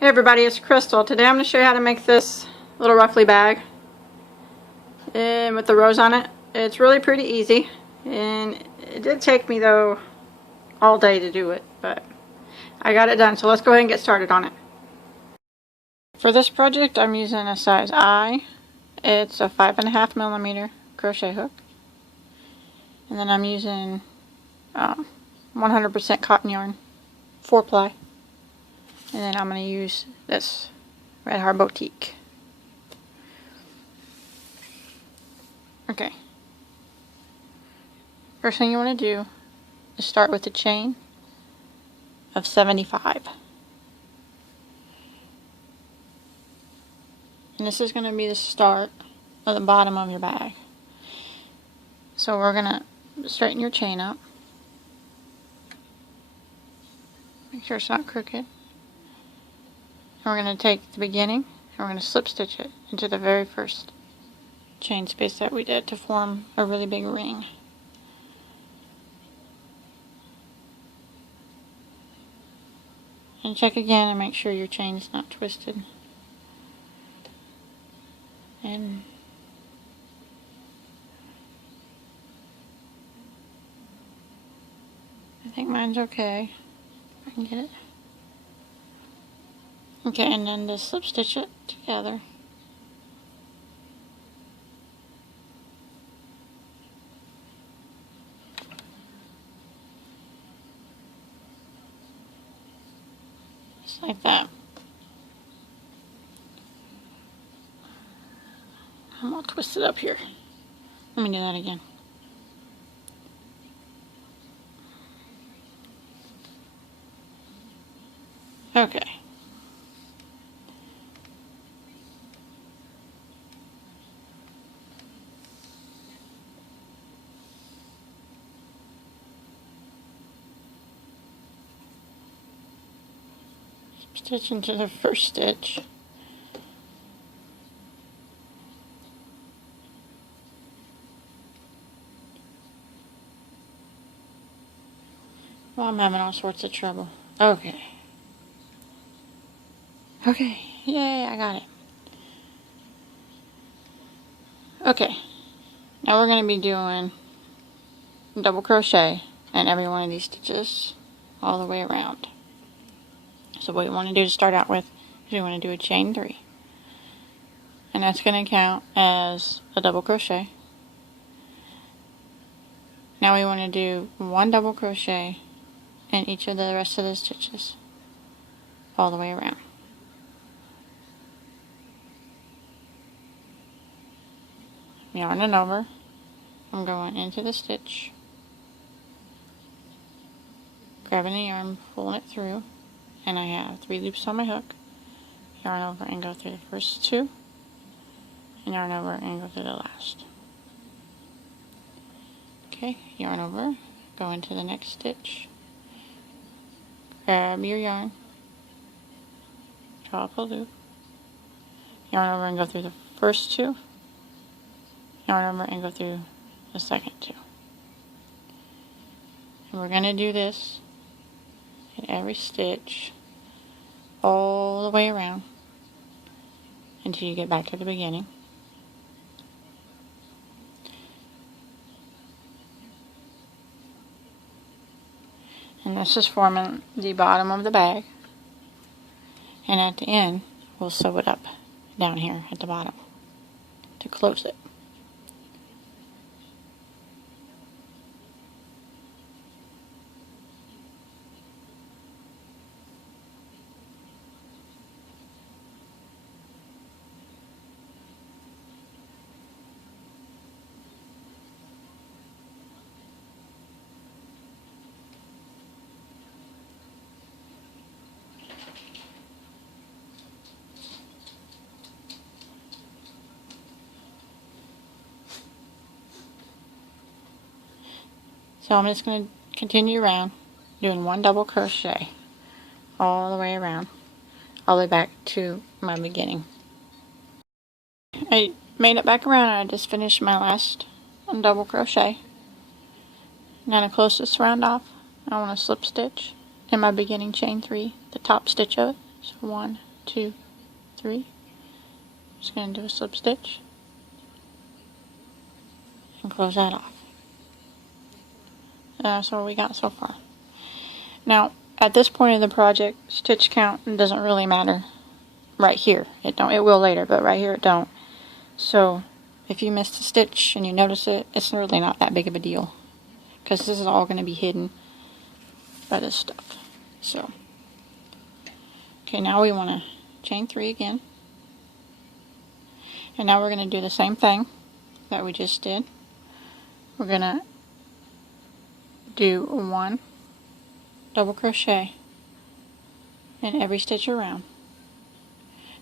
Hey everybody, it's Crystal. Today I'm going to show you how to make this little ruffly bag and with the rose on it. It's really pretty easy, and it did take me though all day to do it, but I got it done. So let's go ahead and get started on it. For this project I'm using a size I. It's a 5.5mm crochet hook, and then I'm using 100% cotton yarn, 4-ply. And then I'm going to use this Red Heart Boutique. Okay. First thing you want to do is start with a chain of 75. And this is going to be the start of the bottom of your bag. So we're going to straighten your chain up. Make sure it's not crooked. And we're going to take the beginning and we're going to slip stitch it into the very first chain space that we did to form a really big ring. And check again and make sure your chain is not twisted. And I think mine's okay. If I can get it. Okay, and then just slip stitch it together. Just like that. I'm all twisted up here. Let me do that again. Okay. Stitch into the first stitch. Well, I'm having all sorts of trouble. Okay. Okay. Yay, I got it. Okay. Now we're going to be doing double crochet in every one of these stitches all the way around. So what we want to do to start out with is we want to do a chain 3. And that's going to count as a double crochet. Now we want to do 1 double crochet in each of the rest of the stitches all the way around. Yarning over, I'm going into the stitch, grabbing the yarn, pulling it through, and I have 3 loops on my hook. Yarn over and go through the first 2, and yarn over and go through the last. Okay, yarn over, go into the next stitch, grab your yarn, draw up a loop, yarn over and go through the first 2, yarn over and go through the second 2. And we're going to do this in every stitch all the way around until you get back to the beginning. And this is forming the bottom of the bag, and at the end we'll sew it up down here at the bottom to close it. So I'm just going to continue around doing 1 double crochet all the way around, all the way back to my beginning. I made it back around and I just finished my last double crochet. Now to close this round off, I want to slip stitch in my beginning chain 3, the top stitch of it. So 1, 2, 3. Just going to do a slip stitch and close that off. That's what we got so far. Now, at this point of the project, stitch count doesn't really matter right here. It don't. It will later, but right here it don't. So, if you missed a stitch and you notice it, it's really not that big of a deal, because this is all going to be hidden by this stuff. So, okay, now we want to chain 3 again. And now we're going to do the same thing that we just did. We're going to do 1 double crochet in every stitch around,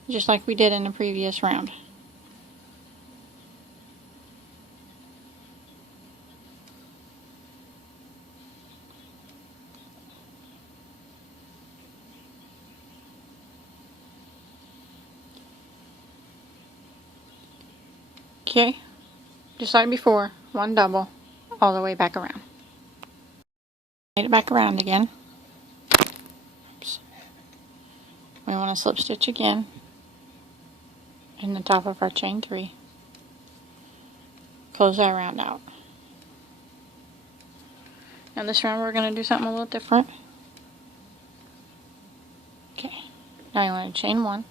just like we did in the previous round. Okay, just like before, 1 double all the way back around. Made it back around again. Oops. We want to slip stitch again in the top of our chain 3. Close that round out. Now this round we're going to do something a little different. Okay, now you want to chain 1,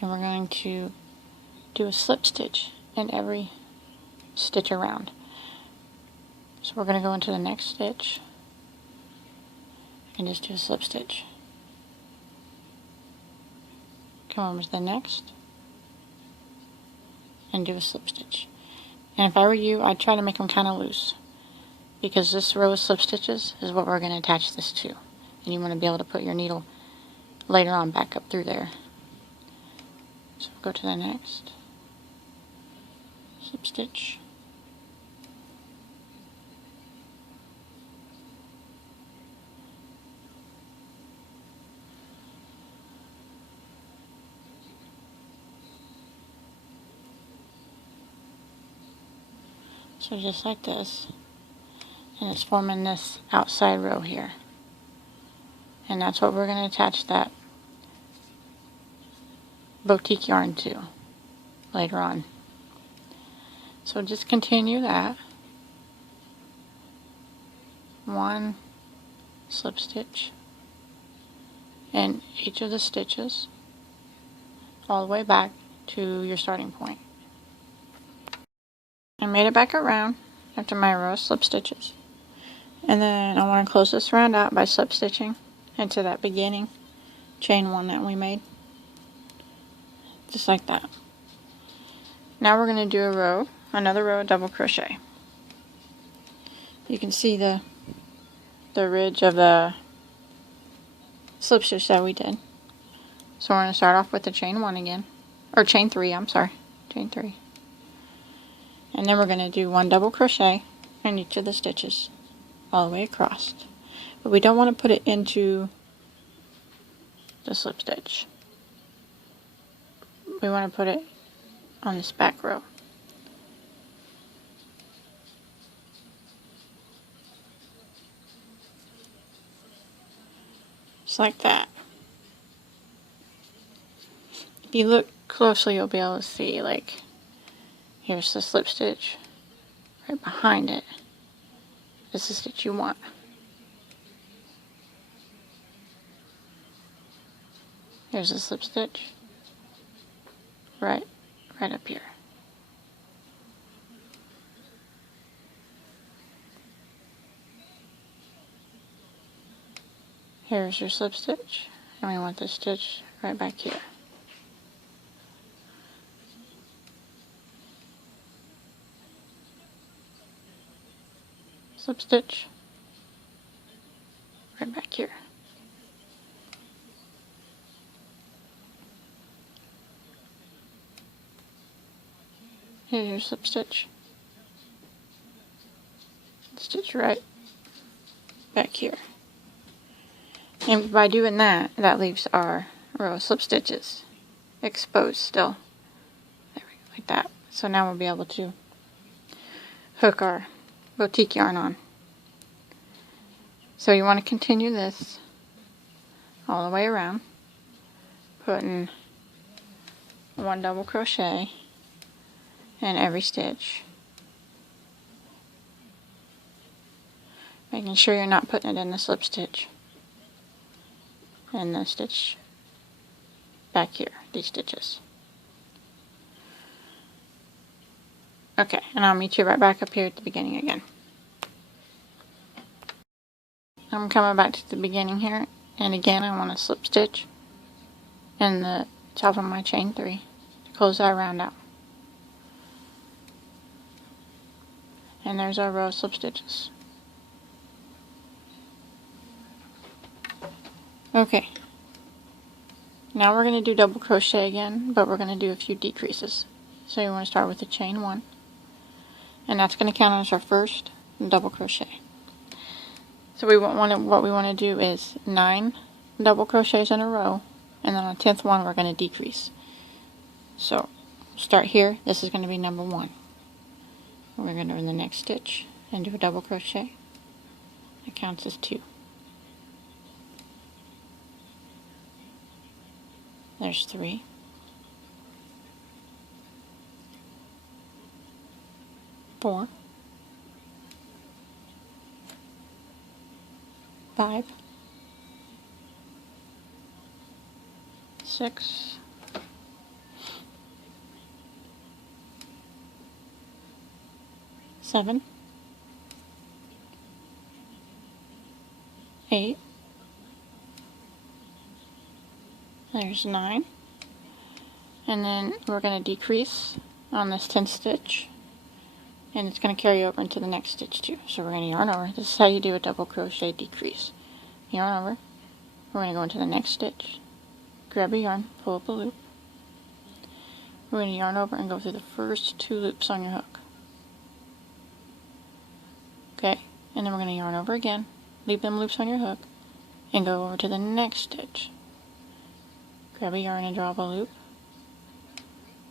and we're going to do a slip stitch in every stitch around. So we're going to go into the next stitch and just do a slip stitch. Come over to the next and do a slip stitch. And if I were you, I'd try to make them kind of loose, because this row of slip stitches is what we're going to attach this to, and you want to be able to put your needle later on back up through there. So go to the next slip stitch. So just like this, and it's forming this outside row here, and that's what we're going to attach that boutique yarn to later on. So just continue that. 1 slip stitch in each of the stitches all the way back to your starting point. I made it back around after my row of slip stitches, and then I want to close this round out by slip stitching into that beginning chain 1 that we made, just like that. Now we're going to do another row of double crochet. You can see the ridge of the slip stitch that we did. So we're going to start off with the chain 1 again, or chain 3, I'm sorry, chain 3. And then we're going to do 1 double crochet in each of the stitches all the way across. But we don't want to put it into the slip stitch. We want to put it on this back row. Just like that. If you look closely, you'll be able to see, like, here's the slip stitch. Right behind it is the stitch you want. Here's the slip stitch. Right up here. Here's your slip stitch, and we want this stitch right back here. Slip stitch right back here. Here's your slip stitch. Stitch right back here. And by doing that, that leaves our row of slip stitches exposed still. There we go, like that. So now we'll be able to hook our boutique yarn on. So you want to continue this all the way around. putting 1 double crochet in every stitch, making sure you're not putting it in the slip stitch and the stitch back here, these stitches. Okay, and I'll meet you right back up here at the beginning again. I'm coming back to the beginning here, and again I want to slip stitch in the top of my chain 3 to close that round out. And there's our row of slip stitches. Okay, now we're going to do double crochet again, but we're going to do a few decreases. So you want to start with the chain 1, and that's going to count as our first double crochet. So what we want to do is 9 double crochets in a row, and then on the 10th one we're going to decrease. So start here. This is going to be number 1. We're going to in the next stitch and do a double crochet. It counts as 2. There's 3. 4. 5. 6. 7. 8. There's 9. And then we're going to decrease on this 10th stitch, and it's going to carry over into the next stitch too. So we're going to yarn over. This is how you do a double crochet decrease. Yarn over. We're going to go into the next stitch, grab a yarn, pull up a loop. We're going to yarn over and go through the first 2 loops on your hook. Okay, and then we're going to yarn over again, leave them loops on your hook, and go over to the next stitch. Grab a yarn and draw up a loop,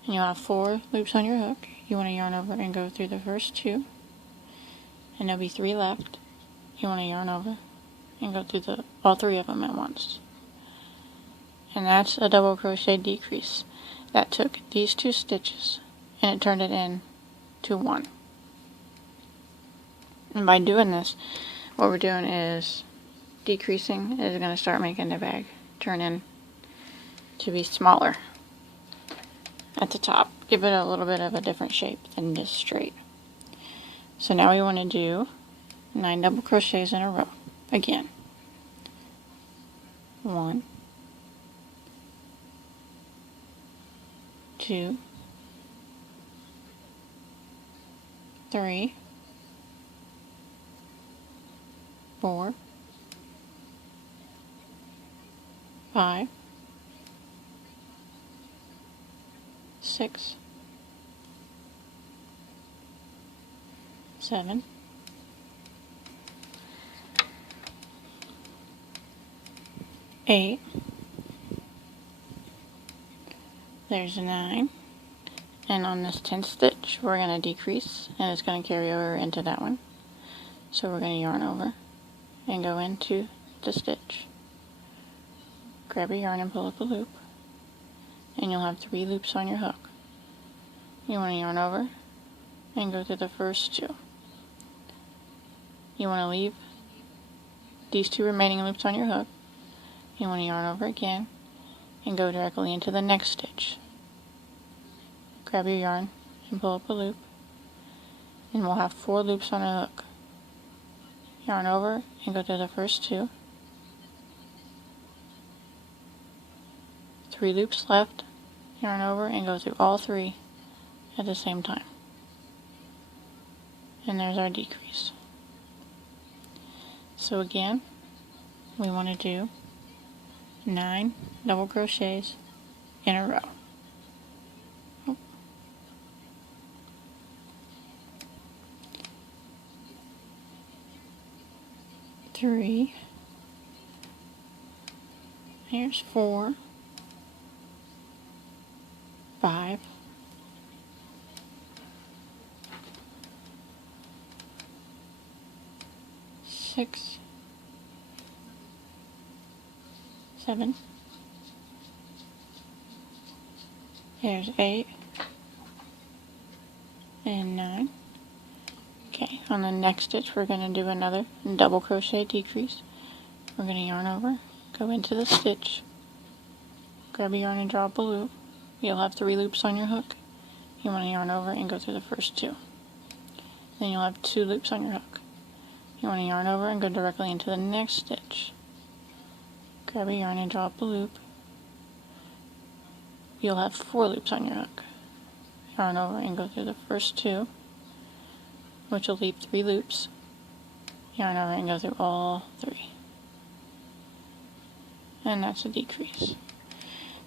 and you'll have 4 loops on your hook. You want to yarn over and go through the first 2, and there'll be 3 left. You want to yarn over and go through all 3 of them at once. And that's a double crochet decrease. That took these 2 stitches and it turned it into 1. And by doing this, what we're doing is decreasing is going to start making the bag turn in to be smaller at the top. Give it a little bit of a different shape than just straight. So now we want to do 9 double crochets in a row again. 1, 2, 3, 4, 5, 6, 7, 8. There's 9. And on this 10th stitch, we're going to decrease, and it's going to carry over into that one. So we're going to yarn over and go into the stitch. Grab a yarn and pull up a loop, and you'll have 3 loops on your hook. You want to yarn over and go through the first 2. You want to leave these 2 remaining loops on your hook. You want to yarn over again and go directly into the next stitch. Grab your yarn and pull up a loop, and we'll have 4 loops on a hook. Yarn over and go to the first 2. 3 loops left. Yarn over and go through all 3 at the same time. And there's our decrease. So again, we want to do 9 double crochets in a row. 3. Here's 4, 5, 6, 7, There's 8 and 9. Okay, on the next stitch we're going to do another double crochet decrease. We're going to yarn over, go into the stitch, grab a yarn and draw up a loop. You'll have 3 loops on your hook. You want to yarn over and go through the first 2. Then you'll have 2 loops on your hook. You want to yarn over and go directly into the next stitch. Grab a yarn and draw up a loop. You'll have 4 loops on your hook. Yarn over and go through the first 2, which will leave 3 loops. Yarn over and go through all 3. And that's a decrease.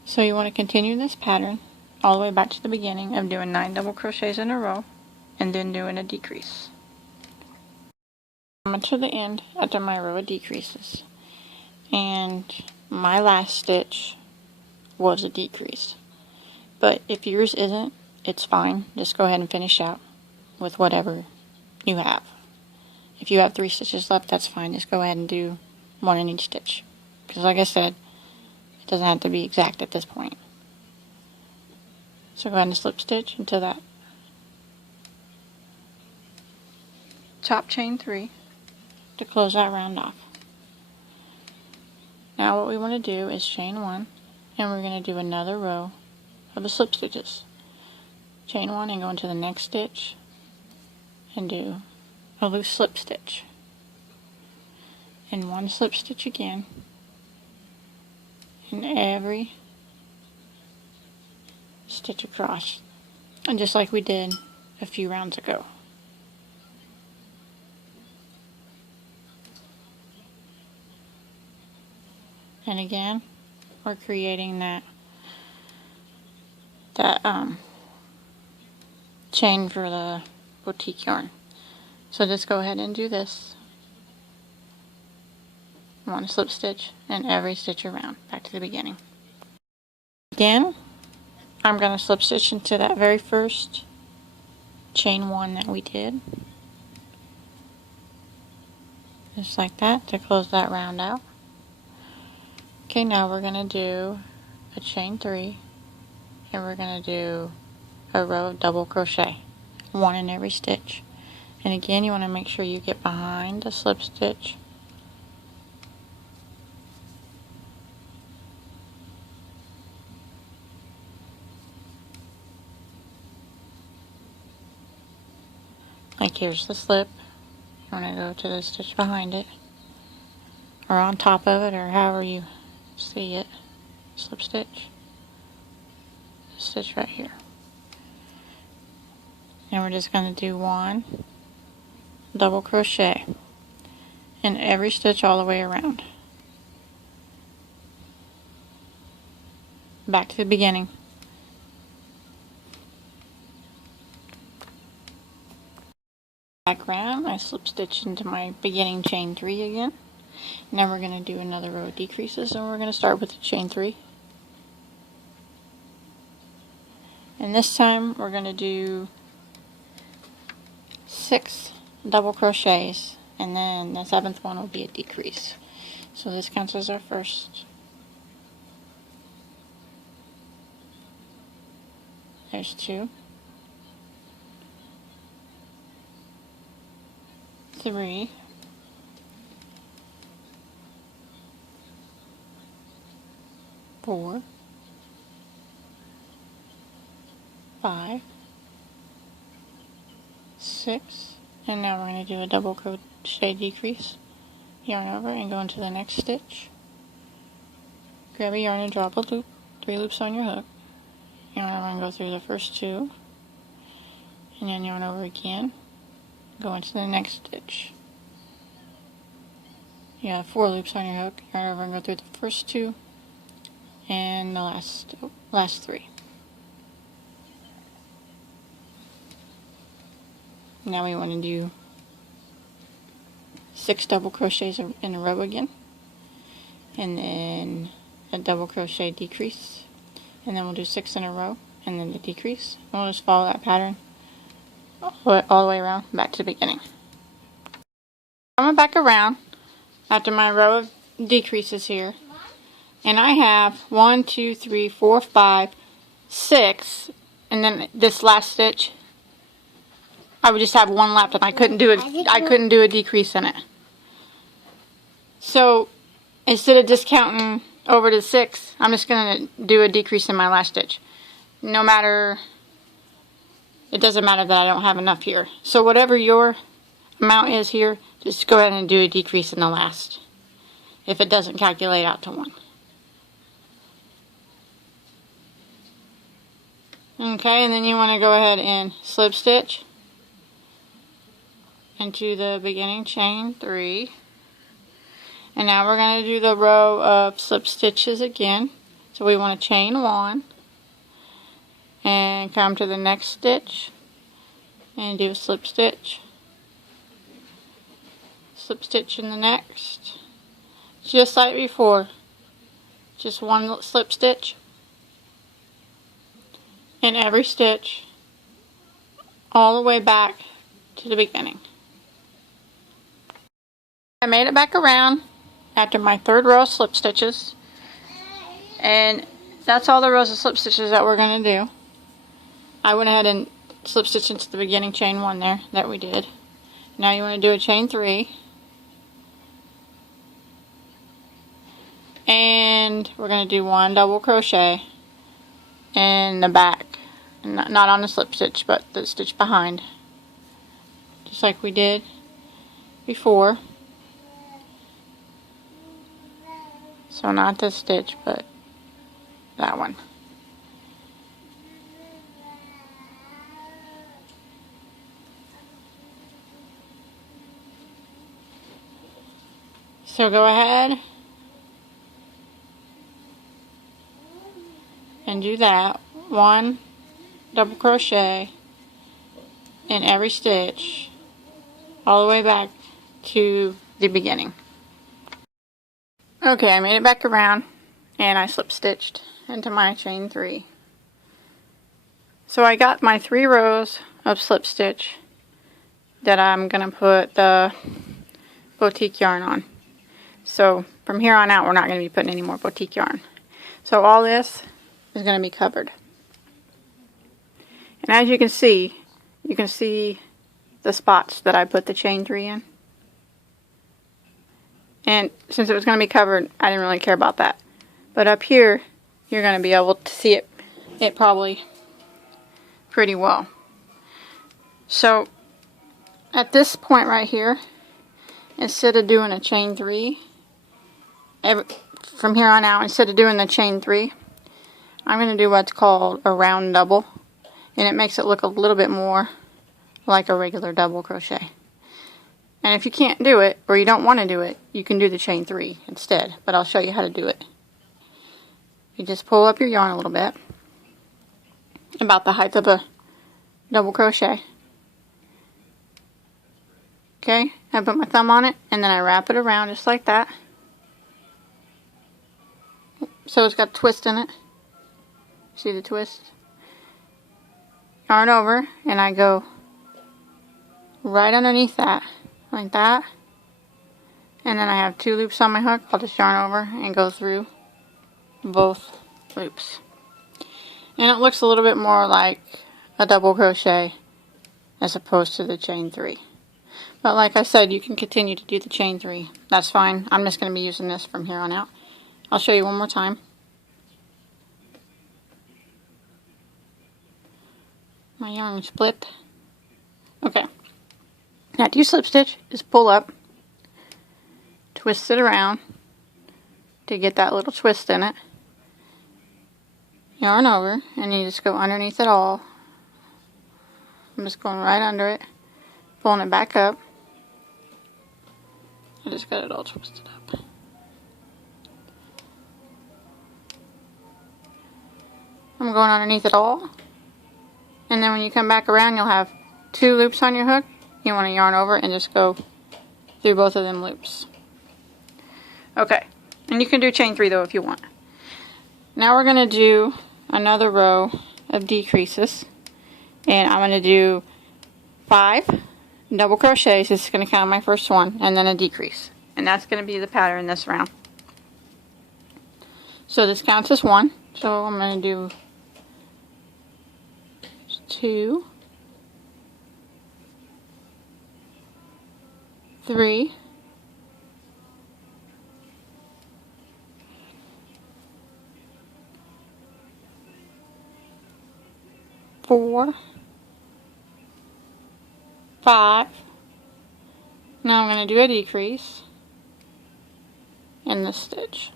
So you want to continue this pattern all the way back to the beginning of doing 9 double crochets in a row and then doing a decrease. I'm to the end after my row of decreases, and my last stitch was a decrease. But if yours isn't, it's fine. Just go ahead and finish out with whatever you have. If you have 3 stitches left, that's fine. Just go ahead and do 1 in each stitch. Because like I said, it doesn't have to be exact at this point. So go ahead and slip stitch into that top chain 3 to close that round off. Now what we want to do is chain 1, and we're going to do another row of the slip stitches. Chain 1 and go into the next stitch and do a loose slip stitch, and 1 slip stitch again in every stitch across, and just like we did a few rounds ago. And again, we're creating that chain for the boutique yarn. So just go ahead and do this. 1 slip stitch in every stitch around, back to the beginning. Again, I'm going to slip stitch into that very first chain 1 that we did. Just like that to close that round out. Okay, now we're going to do a chain 3, and we're going to do a row of double crochet, 1 in every stitch. And again, you want to make sure you get behind the slip stitch. Like here's the slip. You want to go to the stitch behind it, or on top of it, or however you see it. Slip stitch. Stitch right here. And we're just going to do 1 double crochet in every stitch all the way around. Back to the beginning. Back around, I slip stitch into my beginning chain 3 again. Now we're going to do another row of decreases, and we're going to start with the chain 3. And this time we're going to do 6 double crochets, and then the 7th one will be a decrease. So this counts as our first. There's 2, 3, 4, 5, 6, and now we're going to do a double crochet decrease. Yarn over and go into the next stitch. Grab a yarn and drop a loop, 3 loops on your hook. Yarn over and go through the first 2, and then yarn over again, go into the next stitch. You have 4 loops on your hook. Yarn over and go through the first 2 and the last 3. Now we want to do 6 double crochets in a row again, and then a double crochet decrease, and then we'll do 6 in a row, and then the decrease. We'll just follow that pattern all the way around, back to the beginning. Coming back around after my row of decreases here, and I have 1, 2, 3, 4, 5, 6, and then this last stitch, I would just have one left, and I couldn't do a decrease in it. So instead of discounting over to 6, I'm just going to do a decrease in my last stitch. No matter, it doesn't matter that I don't have enough here. So whatever your amount is here, just go ahead and do a decrease in the last, if it doesn't calculate out to 1. Okay, and then you want to go ahead and slip stitch into the beginning chain 3. And now we're going to do the row of slip stitches again. So we want to chain 1 and come to the next stitch and do a slip stitch in the next, just like before, just one slip stitch in every stitch all the way back to the beginning. I made it back around after my 3rd row of slip stitches, and that's all the rows of slip stitches that we're going to do. I went ahead and slip stitched into the beginning chain 1 there that we did. Now you want to do a chain 3, and we're going to do 1 double crochet in the back, not on the slip stitch, but the stitch behind, just like we did before. So not this stitch, but that one. So go ahead and do that. 1 double crochet in every stitch all the way back to the beginning. Okay, I made it back around and I slip stitched into my chain 3. So I got my 3 rows of slip stitch that I'm going to put the boutique yarn on. So from here on out, we're not going to be putting any more boutique yarn. So all this is going to be covered. And as you can see the spots that I put the chain 3 in. And since it was going to be covered, I didn't really care about that. But up here, you're going to be able to see it probably pretty well. So at this point right here, instead of doing a chain 3, from here on out, instead of doing the chain 3, I'm going to do what's called a round double. And it makes it look a little bit more like a regular double crochet. And if you can't do it, or you don't want to do it, you can do the chain 3 instead. But I'll show you how to do it. You just pull up your yarn a little bit, about the height of a double crochet. Okay, I put my thumb on it, and then I wrap it around just like that. So it's got a twist in it. See the twist? Yarn over, and I go right underneath that, like that. And then I have 2 loops on my hook. I'll just yarn over and go through both loops. And it looks a little bit more like a double crochet as opposed to the chain 3. But like I said, you can continue to do the chain 3. That's fine. I'm just going to be using this from here on out. I'll show you one more time. My yarn split. Okay. Now to slip stitch is pull up, twist it around to get that little twist in it. Yarn over, and you just go underneath it all. I'm just going right under it, pulling it back up. I just got it all twisted up. I'm going underneath it all. And then when you come back around, you'll have 2 loops on your hook. You want to yarn over and just go through both of them loops. Okay. And you can do chain 3 though if you want. Now we're going to do another row of decreases. And I'm going to do 5 double crochets. This is going to count my first one. And then a decrease. And that's going to be the pattern this round. So this counts as 1. So I'm going to do 2, 3, 4, 5. Now I'm going to do a decrease in this stitch.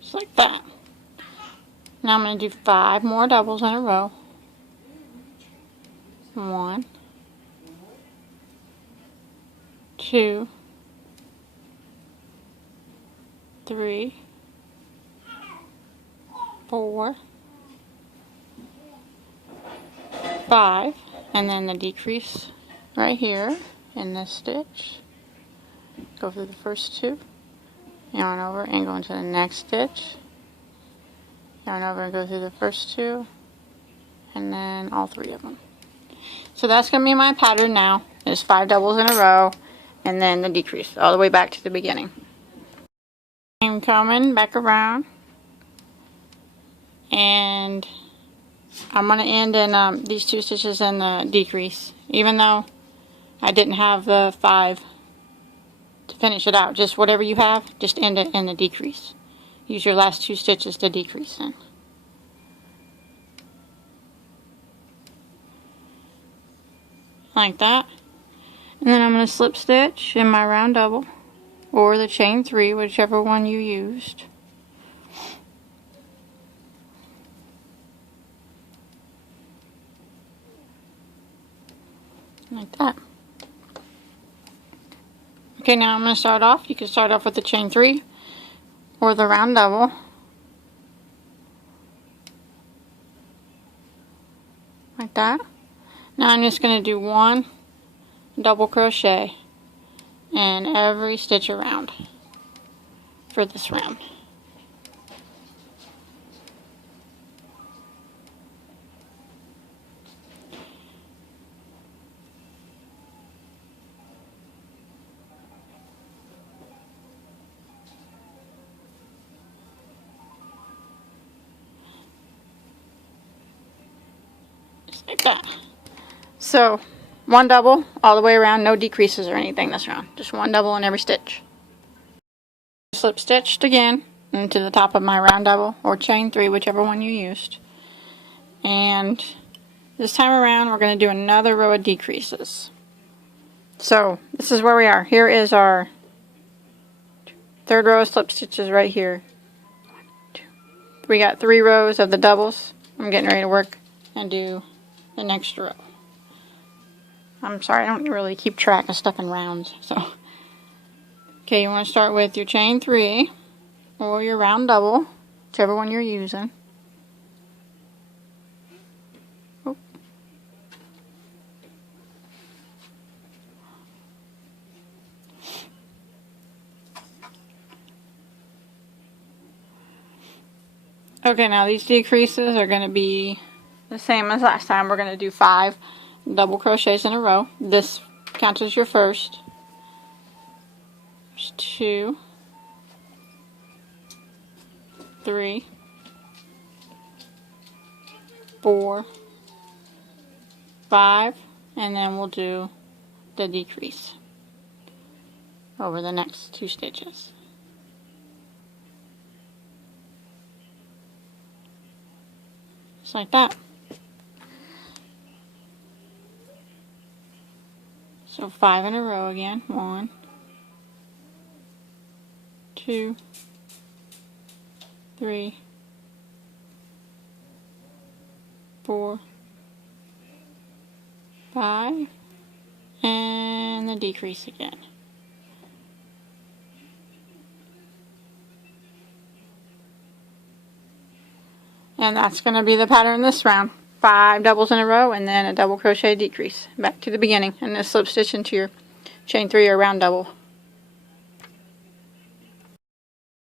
Just like that. Now I'm going to do 5 more doubles in a row. 1, 2, 3, 4, 5, and then the decrease right here in this stitch. Go through the first 2, yarn over and go into the next stitch, yarn over and go through the first 2, and then all 3 of them. So that's going to be my pattern now. It's 5 doubles in a row and then the decrease all the way back to the beginning. I'm coming back around and I'm going to end in these 2 stitches in the decrease, even though I didn't have the 5 to finish it out. Just whatever you have, just end it in the decrease. Use your last 2 stitches to decrease in. Like that. And then I'm going to slip stitch in my round double or the chain 3, whichever one you used. Like that. Okay, now I'm going to start off. You can start off with the chain 3 or the round double. Like that. Now I'm just going to do 1 double crochet in every stitch around for this round. Just like that. So 1 double all the way around, no decreases or anything this round. Just 1 double in every stitch. Slip stitched again into the top of my round double or chain 3, whichever one you used. And this time around we're going to do another row of decreases. So this is where we are. Here is our 3rd row of slip stitches right here. 1, 2. We got 3 rows of the doubles. I'm getting ready to work and do the next row. I'm sorry, I don't really keep track of stuff in rounds. So, okay, you want to start with your chain 3 or your round double, whichever one you're using. Oh. Okay, now these decreases are going to be the same as last time. We're going to do 5 double crochets in a row. This counts as your first. There's 2, 3, 4, 5, and then we'll do the decrease over the next 2 stitches. Just like that. So 5 in a row again. 1, 2, 3, 4, 5, and the decrease again. And that's going to be the pattern this round. 5 doubles in a row and then a double crochet decrease. Back to the beginning and then slip stitch into your chain 3 or round double.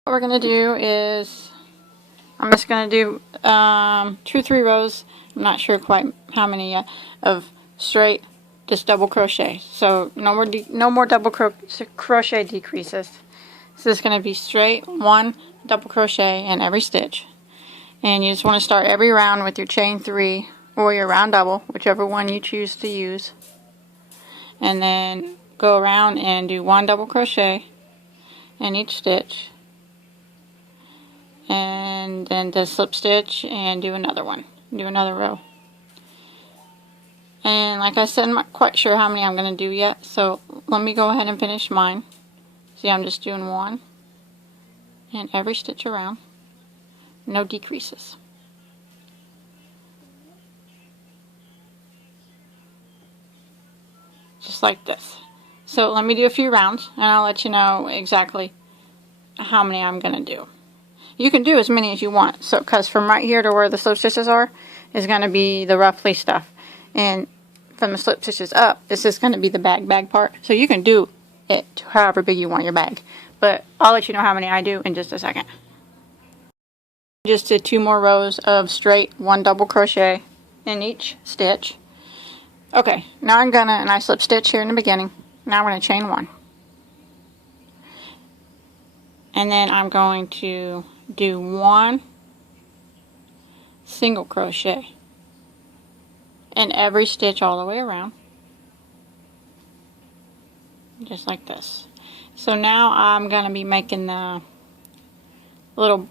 What we're going to do is, I'm just going to do 2 or 3 rows, I'm not sure quite how many yet, of straight just double crochet. So no more double crochet decreases. So this is going to be straight 1 double crochet in every stitch. And you just want to start every round with your chain 3 or your round double, whichever one you choose to use. And then go around and do 1 double crochet in each stitch. And then just slip stitch and do another one. Do another row. And like I said, I'm not quite sure how many I'm going to do yet, so let me go ahead and finish mine. See, I'm just doing 1 in every stitch around. No decreases. Just like this. So let me do a few rounds and I'll let you know exactly how many I'm going to do. You can do as many as you want, so because from right here to where the slip stitches are is going to be the ruffly stuff, and from the slip stitches up this is going to be the bag part. So you can do it however big you want your bag, but I'll let you know how many I do in just a second. Just did 2 more rows of straight 1 double crochet in each stitch. Okay, now I'm gonna, and I slip stitch here in the beginning, now I'm going to chain 1. And then I'm going to do 1 single crochet in every stitch all the way around. Just like this. So now I'm going to be making the little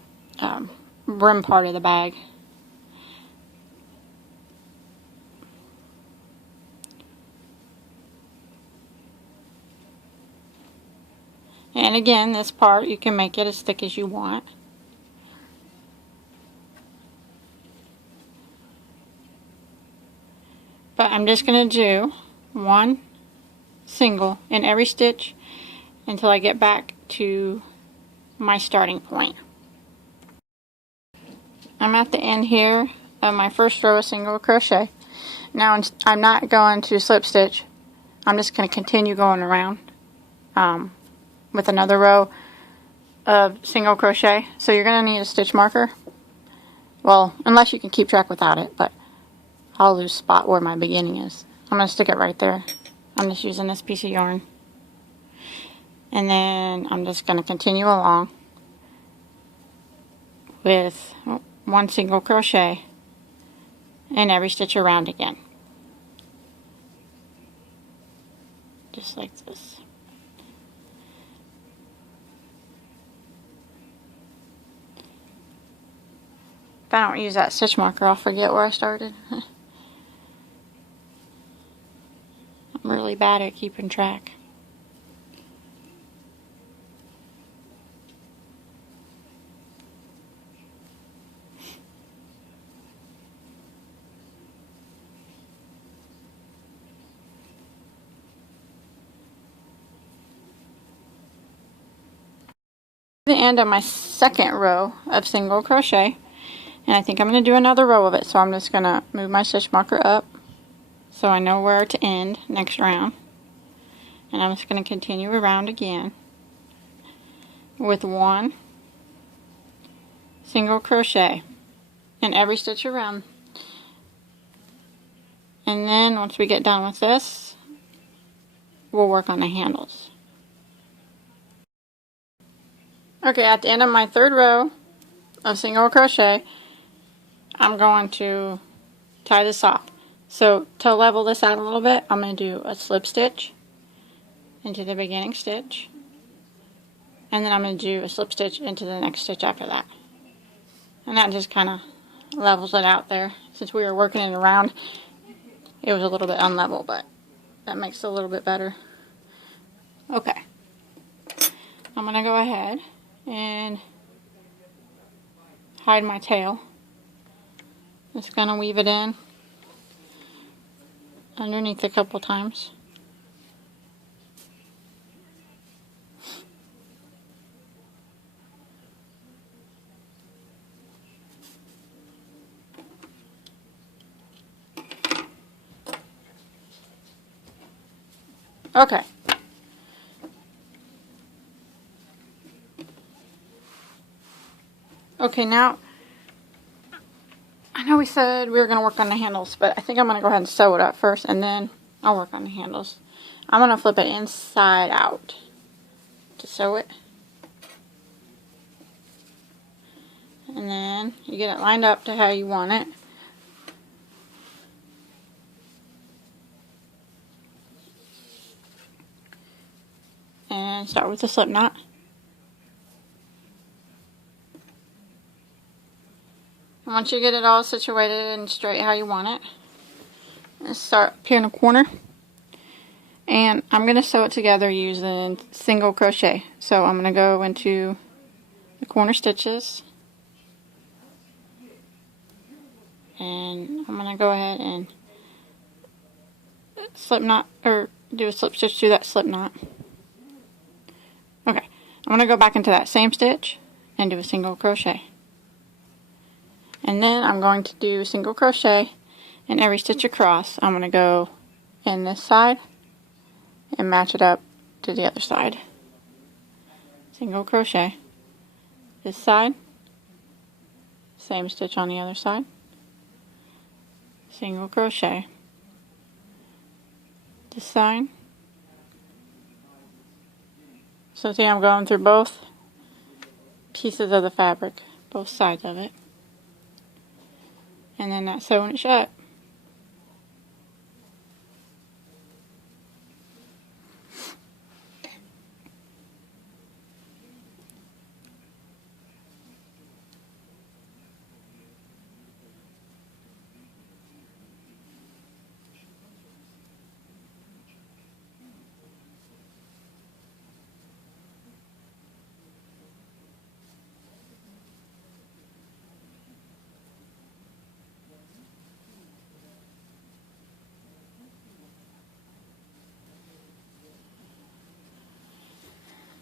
brim part of the bag. And again, this part, you can make it as thick as you want. But I'm just going to do 1 single in every stitch until I get back to my starting point. I'm at the end here of my first row of single crochet. Now I'm not going to slip stitch. I'm just going to continue going around with another row of single crochet. So you're going to need a stitch marker. Well, unless you can keep track without it, but I'll lose spot where my beginning is. I'm going to stick it right there. I'm just using this piece of yarn. And then I'm just going to continue along with 1 single crochet in every stitch around again. Just like this. If I don't use that stitch marker, I'll forget where I started. I'm really bad at keeping track. The end of my second row of single crochet, and I think I'm going to do another row of it, so I'm just going to move my stitch marker up so I know where to end next round. And I'm just going to continue around again with 1 single crochet in every stitch around. And then once we get done with this, we'll work on the handles. Okay, at the end of my third row of single crochet, I'm going to tie this off. So to level this out a little bit, I'm going to do a slip stitch into the beginning stitch, and then I'm going to do a slip stitch into the next stitch after that. And that just kind of levels it out there. Since we were working it around, it was a little bit unlevel, but that makes it a little bit better. Okay, I'm going to go ahead and hide my tail. Just going to weave it in underneath a couple times. Okay. Okay, now, I know we said we were going to work on the handles, but I think I'm going to go ahead and sew it up first and then I'll work on the handles. I'm going to flip it inside out to sew it. And then you get it lined up to how you want it. And start with the slip knot. And once you get it all situated and straight how you want it, let's start up here in the corner. And I'm going to sew it together using single crochet. So I'm going to go into the corner stitches. And I'm going to go ahead and slip knot, or do a slip stitch through that slip knot. Okay, I'm going to go back into that same stitch and do a single crochet. And then I'm going to do a single crochet in every stitch across. I'm going to go in this side and match it up to the other side. Single crochet. This side, same stitch on the other side. Single crochet. This side. So see, I'm going through both pieces of the fabric, both sides of it. And then that's sewing it shut.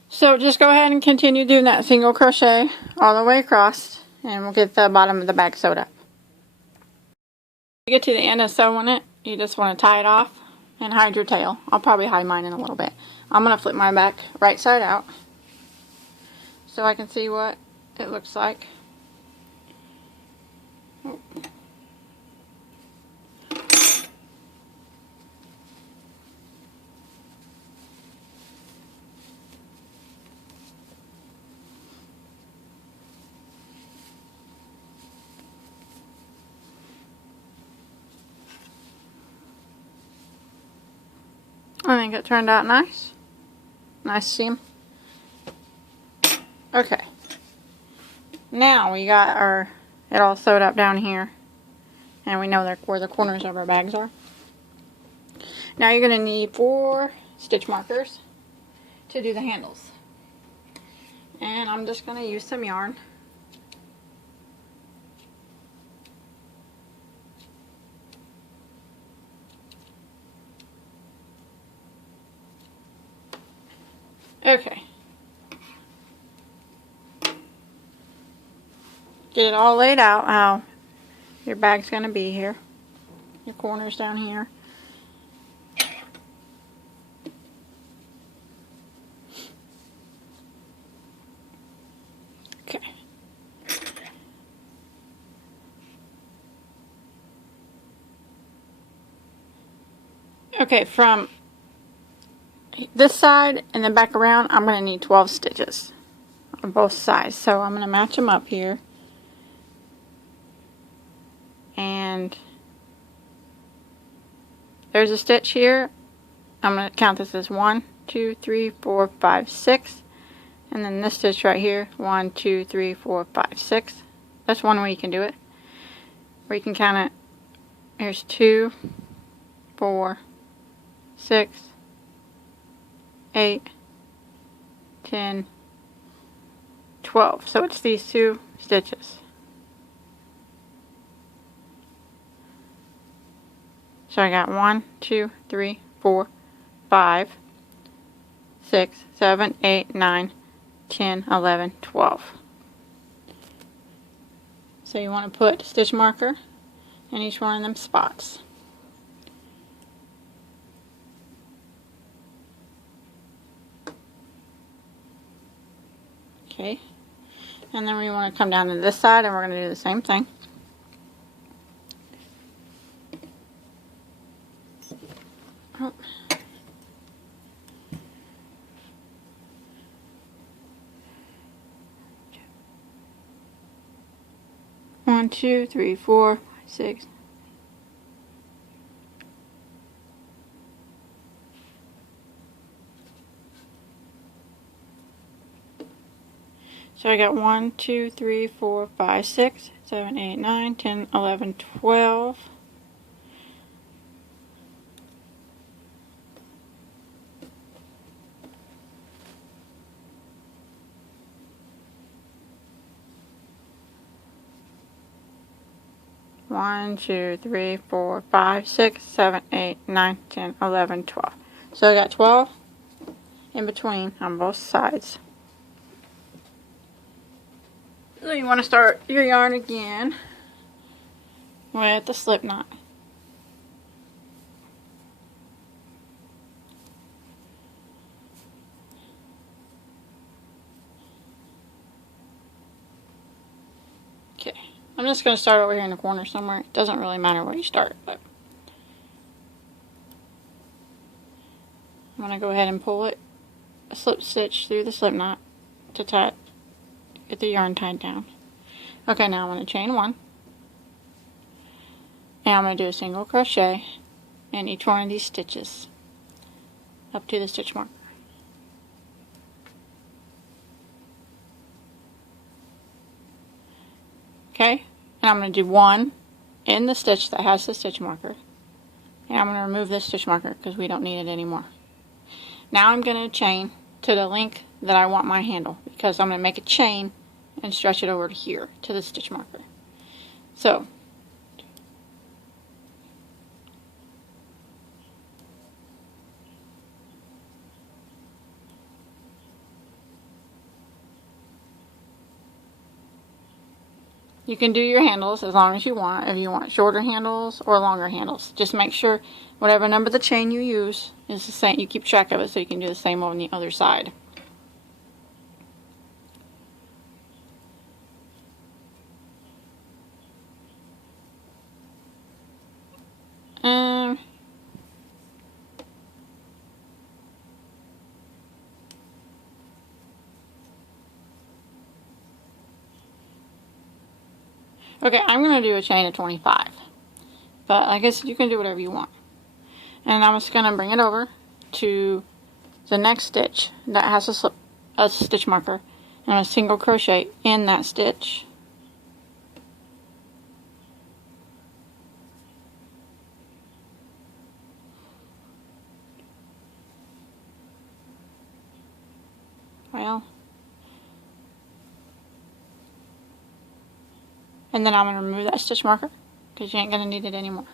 So just go ahead and continue doing that single crochet all the way across, and we'll get the bottom of the bag sewed up. You get to the end of sewing it, you just want to tie it off and hide your tail. I'll probably hide mine in a little bit. I'm going to flip my back right side out so I can see what it looks like. I think it turned out nice. Nice seam. Okay. Now we got it all sewed up down here. And we know where the corners of our bags are. Now you're going to need 4 stitch markers to do the handles. And I'm just going to use some yarn. Okay. Get it all laid out how your bag's going to be here. Your corners down here. Okay. Okay, from this side and then back around, I'm going to need 12 stitches on both sides. So I'm going to match them up here. And there's a stitch here. I'm going to count this as 1, 2, 3, 4, 5, 6. And then this stitch right here, 1, 2, 3, 4, 5, 6. That's one way you can do it. Or you can count it. Here's 2, 4, 6, 8, 10, 12. So it's these 2 stitches. So I got 1, 2, 3, 4, 5, 6, 7, 8, 9, 10, 11, 12. So you want to put a stitch marker in each one of them spots. Okay, and then we want to come down to this side and we're going to do the same thing. One, two, three, 4, 5, 6. So I got 1, 2, 3, 4, 5, 6, 7, 8, 9, 10, 11, 12. One, 2, 3, 4, 5, 6, 7, 8, 9, 10, 11, 12. So I got 12 in between on both sides. So you want to start your yarn again with the slip knot. Okay, I'm just going to start over here in the corner somewhere. It doesn't really matter where you start, but I'm going to go ahead and pull it, a slip stitch through the slip knot to tie it, get the yarn tied down. Okay, now I'm going to chain 1, and I'm going to do a single crochet in each one of these stitches up to the stitch mark. Okay, and I'm going to do 1 in the stitch that has the stitch marker, and I'm going to remove this stitch marker because we don't need it anymore. Now I'm going to chain to the length that I want my handle, because I'm going to make a chain and stretch it over to here to the stitch marker. So you can do your handles as long as you want, if you want shorter handles or longer handles. Just make sure whatever number the chain you use is the same. You keep track of it so you can do the same on the other side. Okay, I'm going to do a chain of 25, but I guess you can do whatever you want. And I'm just going to bring it over to the next stitch that has a stitch marker, and a single crochet in that stitch. Well, and then I'm going to remove that stitch marker because you ain't going to need it anymore.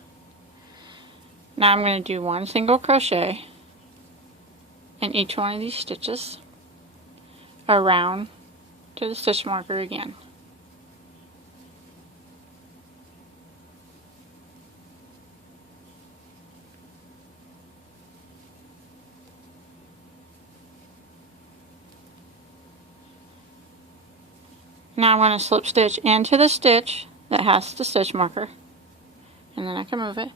Now I'm going to do 1 single crochet in each one of these stitches around to the stitch marker again. Now I'm going to slip stitch into the stitch that has the stitch marker, and then I can move it,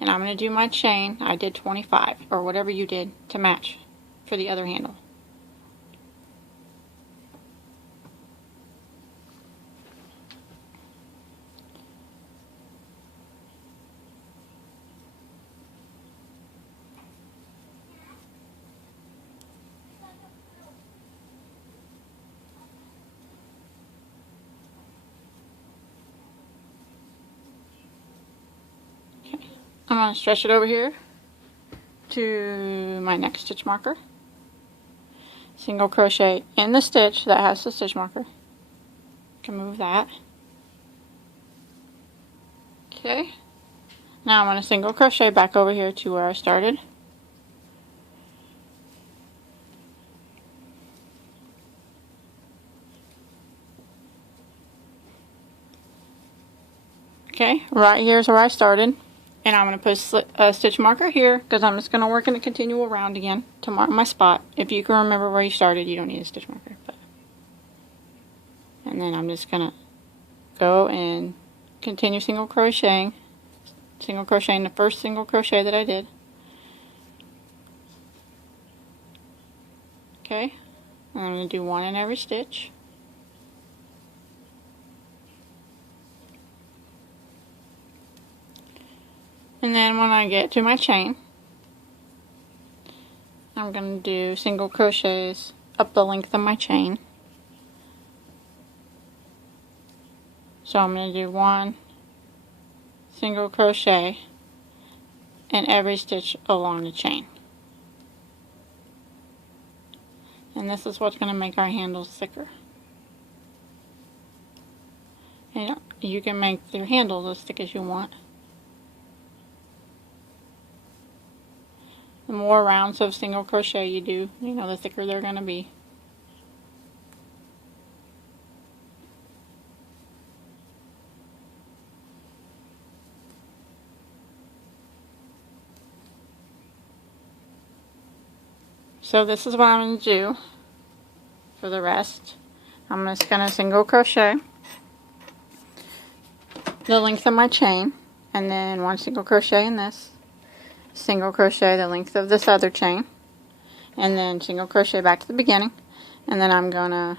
and I'm going to do my chain. I did 25 or whatever you did to match for the other handle. I'm going to stretch it over here to my next stitch marker. Single crochet in the stitch that has the stitch marker. Can move that. Okay. Now I'm going to single crochet back over here to where I started. Okay, right here's where I started. And I'm going to put a stitch marker here because I'm just going to work in a continual round again to mark my spot. If you can remember where you started, you don't need a stitch marker. And then I'm just going to go and continue single crocheting the first single crochet that I did. Okay, I'm going to do one in every stitch. And then when I get to my chain, I'm going to do single crochets up the length of my chain. So I'm going to do one single crochet in every stitch along the chain. And this is what's going to make our handles thicker. And you can make your handles as thick as you want. The more rounds of single crochet you do, the thicker they're going to be. So this is what I'm going to do for the rest. I'm just going to single crochet the length of my chain, and then one single crochet in this, single crochet the length of this other chain, and then single crochet back to the beginning, and then I'm going to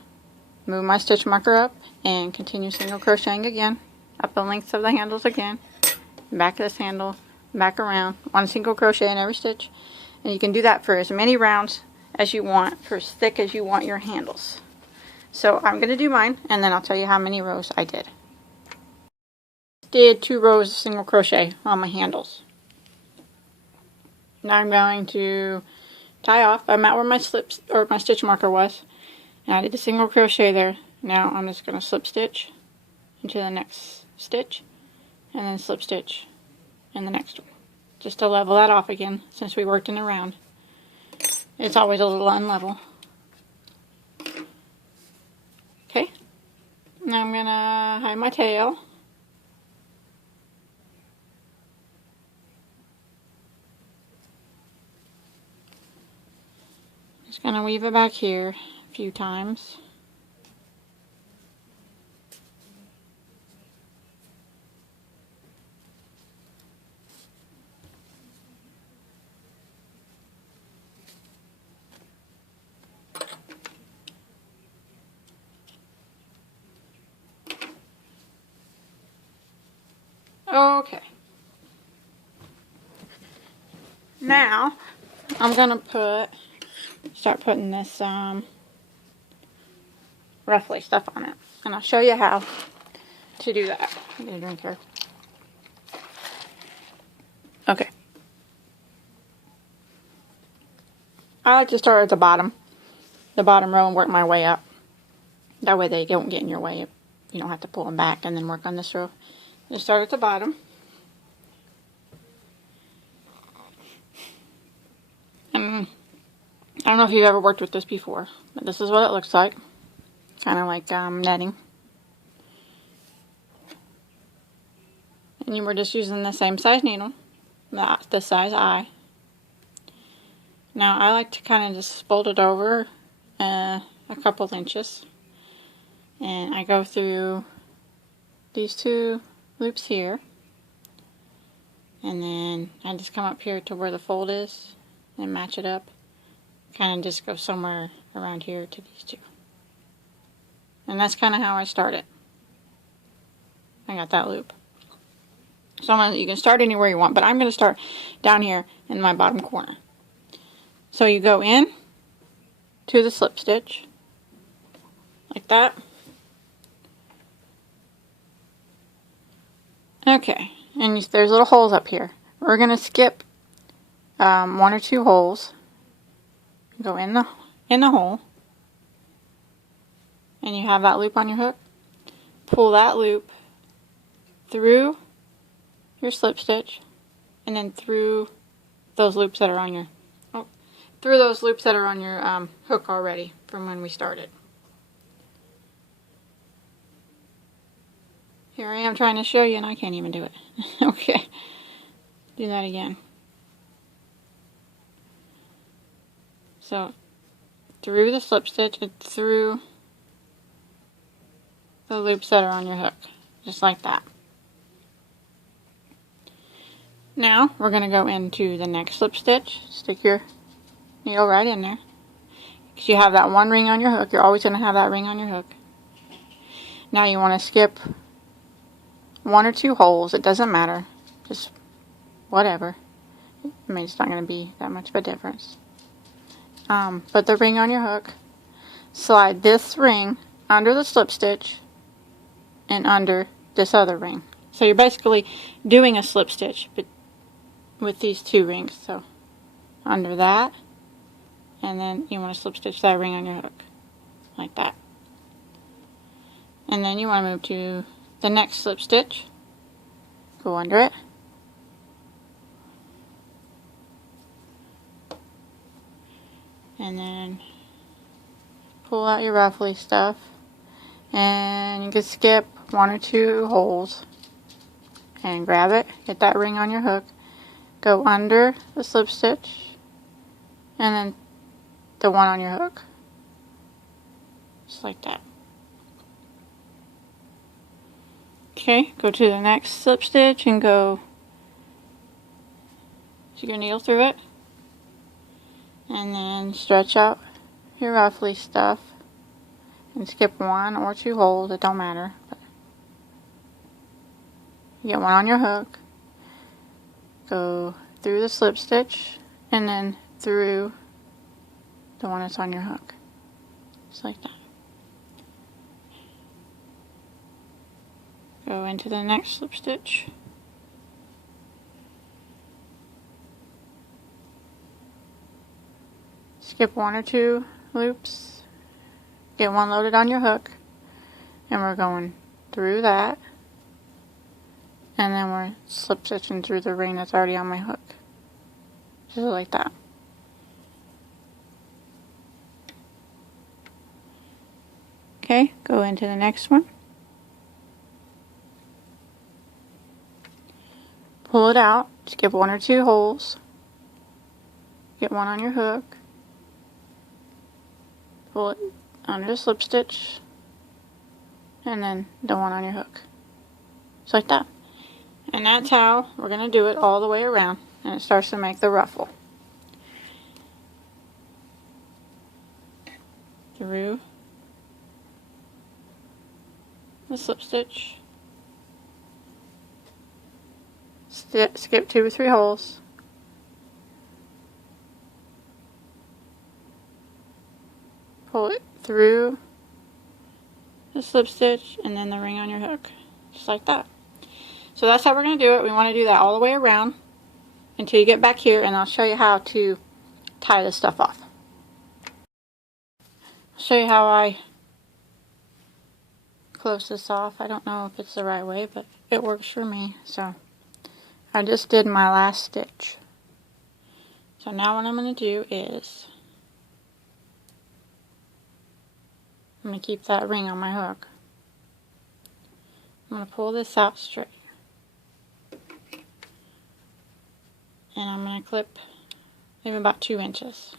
move my stitch marker up and continue single crocheting again, up the length of the handles again, back of this handle, back around, one single crochet in every stitch. And you can do that for as many rounds as you want, for as thick as you want your handles. So I'm going to do mine, and then I'll tell you how many rows I did. Did 2 rows of single crochet on my handles. Now I'm going to tie off. I'm at where my my stitch marker was, and I did a single crochet there. Now I'm just going to slip stitch into the next stitch, and then slip stitch in the next one, just to level that off again, since we worked in a round. It's always a little unlevel. Okay, now I'm going to hide my tail. Just going to weave it back here a few times. Okay. Now, I'm going to start putting this ruffly stuff on it. And I'll show you how to do that. I'm going to drink here. Okay. I like to start at the bottom row, and work my way up. That way they don't get in your way. You don't have to pull them back and then work on this row. You start at the bottom. And I don't know if you've ever worked with this before, but this is what it looks like. Kind of like netting. And you were just using the same size needle, the size I. Now I like to kind of just fold it over a couple inches. And I go through these 2 loops here, and then I just come up here to where the fold is and match it up. Kind of just go somewhere around here to these 2. And that's kind of how I start it. I got that loop. So you can start anywhere you want, but I'm going to start down here in my bottom corner. So you go in to the slip stitch, like that. Okay, and there's little holes up here. We're going to skip 1 or 2 holes. Go in the hole, and you have that loop on your hook. Pull that loop through your slip stitch, and then through those loops that are on your hook already from when we started. Here I am trying to show you, and I can't even do it. Okay, do that again. So, through the slip stitch and through the loops that are on your hook, just like that. Now, we're going to go into the next slip stitch. Stick your needle right in there. because you have that one ring on your hook. You're always going to have that ring on your hook. Now you want to skip 1 or 2 holes. It doesn't matter. Just whatever. I mean, it's not going to be that much of a difference. Put the ring on your hook. Slide this ring under the slip stitch and under this other ring. So you're basically doing a slip stitch, but with these 2 rings. So under that, and then you want to slip stitch that ring on your hook like that. And then you want to move to the next slip stitch, go under it, and then pull out your ruffly stuff, and you can skip 1 or 2 holes and grab it, get that ring on your hook, go under the slip stitch, and then the one on your hook, just like that. Okay, go to the next slip stitch and go stick your needle through it, and then stretch out your ruffly stuff and skip 1 or 2 holes. It don't matter. But you get one on your hook, go through the slip stitch, and then through the one that's on your hook, just like that. Go into the next slip stitch, skip 1 or 2 loops, get one loaded on your hook, and we're going through that, and then we're slip stitching through the ring that's already on my hook, just like that. Okay, go into the next one, pull it out, skip 1 or 2 holes, get one on your hook, pull it under the slip stitch, and then the one on your hook, just like that. And that's how we're going to do it all the way around, and it starts to make the ruffle. Through the slip stitch, skip 2 or 3 holes, pull it through the slip stitch, and then the ring on your hook, just like that. So that's how we're going to do it. We want to do that all the way around until you get back here, and I'll show you how to tie this stuff off. I'll show you how I close this off. I don't know if it's the right way, but it works for me. So I just did my last stitch. So now what I'm going to do is I'm going to keep that ring on my hook. I'm going to pull this out straight, and I'm going to clip maybe about 2 inches.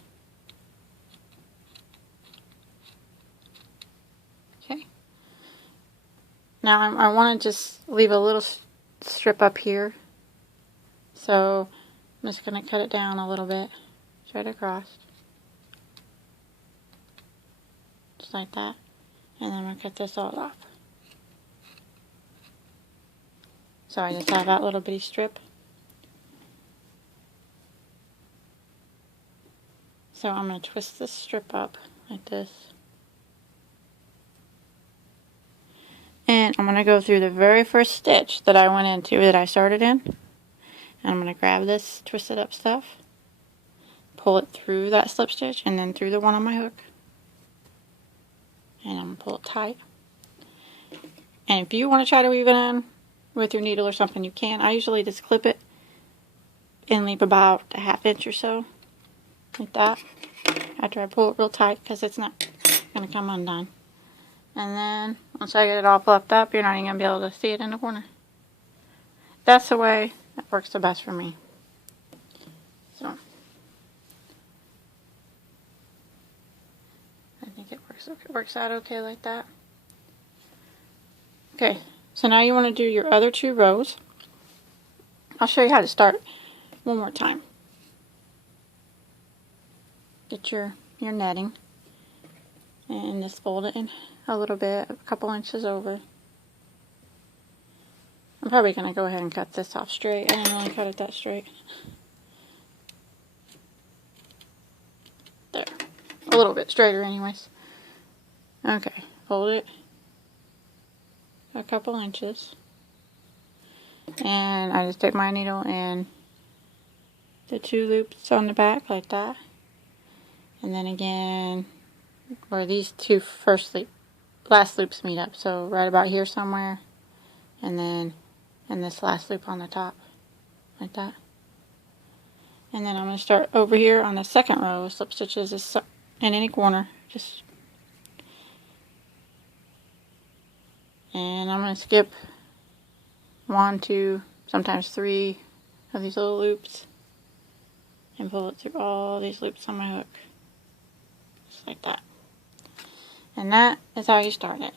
Okay. Now I want to just leave a little strip up here, so I'm just going to cut it down a little bit, straight across, just like that, and then I'm going to cut this all off. So I just have that little bitty strip. So I'm going to twist this strip up like this. And I'm going to go through the very first stitch that I went into, that I started in. And I'm going to grab this twisted up stuff, pull it through that slip stitch, and then through the one on my hook. And I'm going to pull it tight. And if you want to try to weave it in with your needle or something, you can. I usually just clip it and leave about a 1/2 inch or so, like that, after I pull it real tight, because it's not going to come undone. And then once I get it all fluffed up, you're not even going to be able to see it in the corner. That's the way that works the best for me. So I think it works out okay like that. Okay, so now you want to do your other 2 rows. I'll show you how to start one more time. Get your netting, and just fold it in a little bit, a couple inches over. I'm probably going to go ahead and cut this off straight. I didn't really cut it that straight. There. A little bit straighter anyways. Okay, fold it a couple inches. And I just take my needle and the 2 loops on the back like that. And then again, where these two last loops meet up. So right about here somewhere. And then in this last loop on the top. Like that. And then I'm going to start over here on the second row of slip stitches in any corner. And I'm going to skip 1, 2, sometimes 3 of these little loops and pull it through all these loops on my hook. Just like that. And that is how you start it.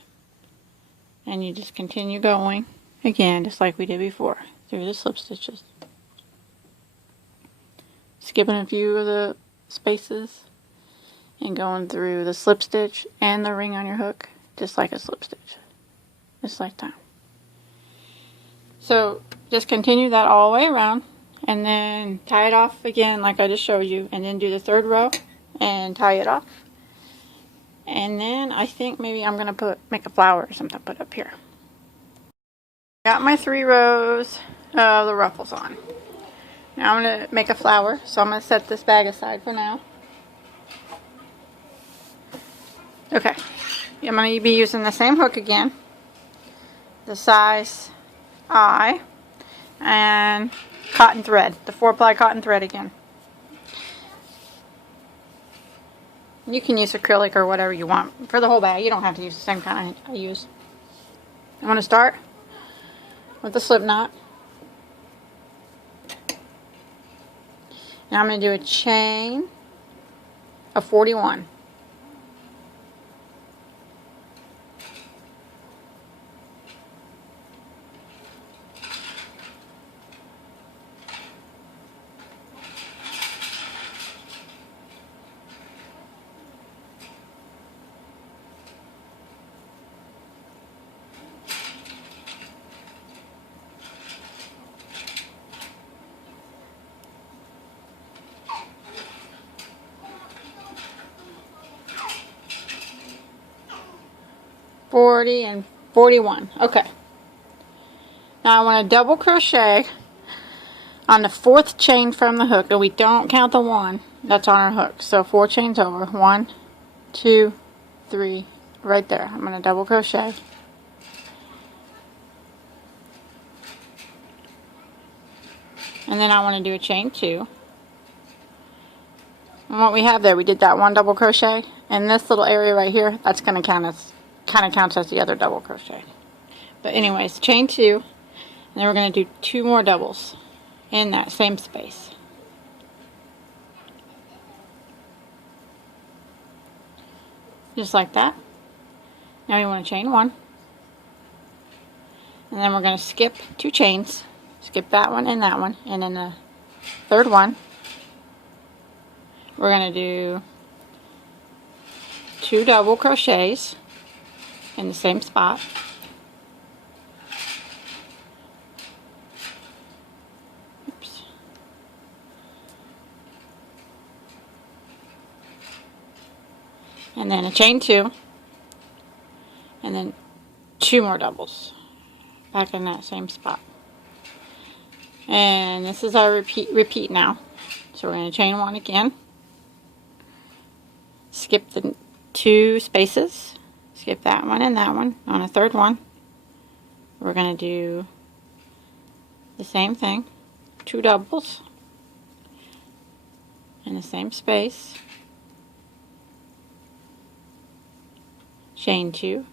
And you just continue going again, just like we did before, through the slip stitches. Skipping a few of the spaces and going through the slip stitch and the ring on your hook, just like a slip stitch. Just like that. So just continue that all the way around and then tie it off again like I just showed you, and then do the 3rd row and tie it off. And then I think maybe I'm going to make a flower or something put up here. Got my 3 rows of the ruffles on. Now I'm going to make a flower, so I'm going to set this bag aside for now. Okay, I'm going to be using the same hook again, the size I, and cotton thread, the 4-ply cotton thread again. You can use acrylic or whatever you want for the whole bag. You don't have to use the same kind I use. I'm going to start with the slip knot. Now I'm going to do a chain of 41. And 41. Okay. Now I want to double crochet on the 4th chain from the hook, and we don't count the 1 that's on our hook. So 4 chains over. 1, 2, 3, right there. I'm going to double crochet. And then I want to do a chain 2. And what we have there, we did that 1 double crochet, and this little area right here, that's going to count as kind of counts as the other double crochet. But anyways, chain 2, and then we're going to do 2 more doubles in that same space. Just like that. Now we want to chain 1, and then we're going to skip 2 chains, skip that one, and then the 3rd one we're going to do 2 double crochets in the same spot. Oops. And then a chain 2, and then 2 more doubles back in that same spot. And this is our repeat now. So we're going to chain 1 again, skip the 2 spaces, skip that one and that one. On a 3rd one, we're going to do the same thing, 2 doubles in the same space, chain 2,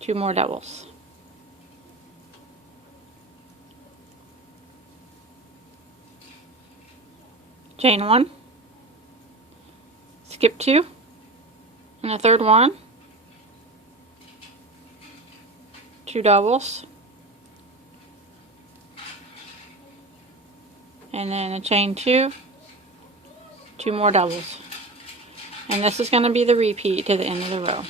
2 more doubles. Chain 1, skip 2, and the 3rd one, 2 doubles, and then a chain 2, 2 more doubles. And this is going to be the repeat to the end of the row.